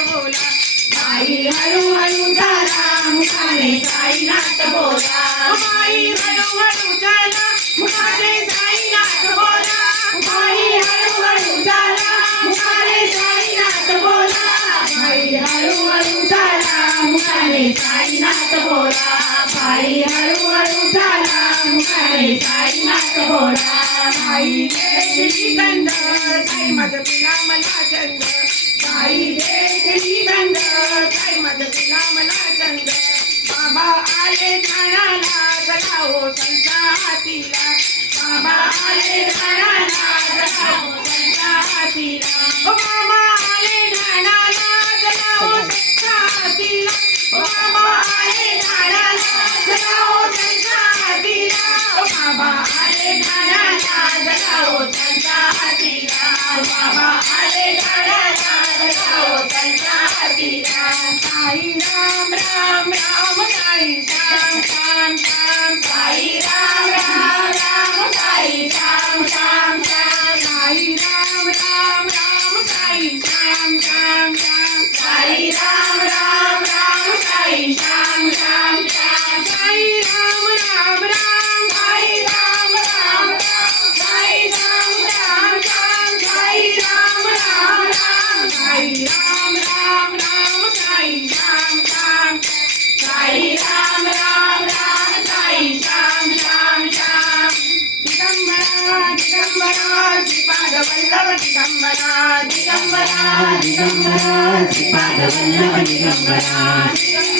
बोला. माई हळूहळू झाला मुखाने साईनाथ बोला. माई हळूहळू झाला मुखाने साईनाथ बोला. माई हळूहळू झाला मुखाने साईनाथ बोला. साई माझ तुला मला चंद. Sai Lama, lama. Ram, Ram, Ram, Ram. Digambara Digambara Digambara Sripada Vallabha Digambara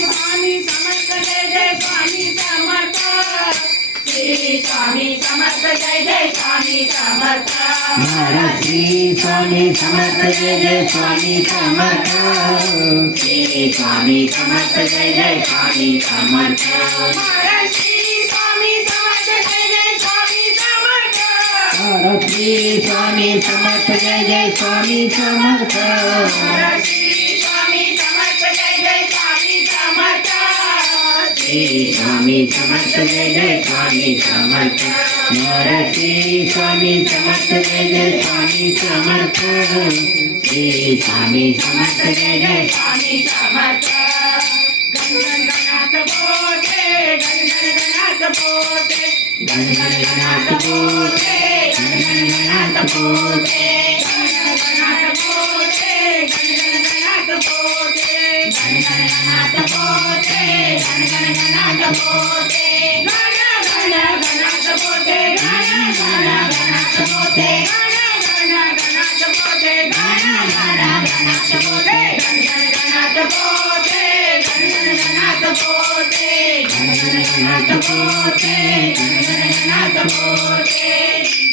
ಸ್ವಾಮಿ ಸಮರ್ಥ ಜಯ ಜಯ ಸ್ವಾಮಿ ಸಮರ್ಥ ಶ್ರೀ ಸ್ವಾಮಿ ಸಮರ್ಥ ಜಯ ಜಯ ಸ್ವಾಮಿ ಸಮರ್ಥ महाराज श्री स्वामी समर्थ जय जय स्वामी समर्थ श्री स्वामी समर्थ जय जय स्वामी समर्थ महाराज श्री स्वामी समर्थ जय जय स्वामी समर्थ। स्वामी समर्थ जय जय स्वामी समर्थ। स्वामी समर्थ जय जय स्वामी समर्थ। मोरसी स्वामी समर्थ जय जय स्वामी समर्थ। श्री स्वामी समर्थ जय जय स्वामी समर्थ। गणनाथ बोधे गणनाथ बोधे। गणनाथ बोधे। Ganath Bote,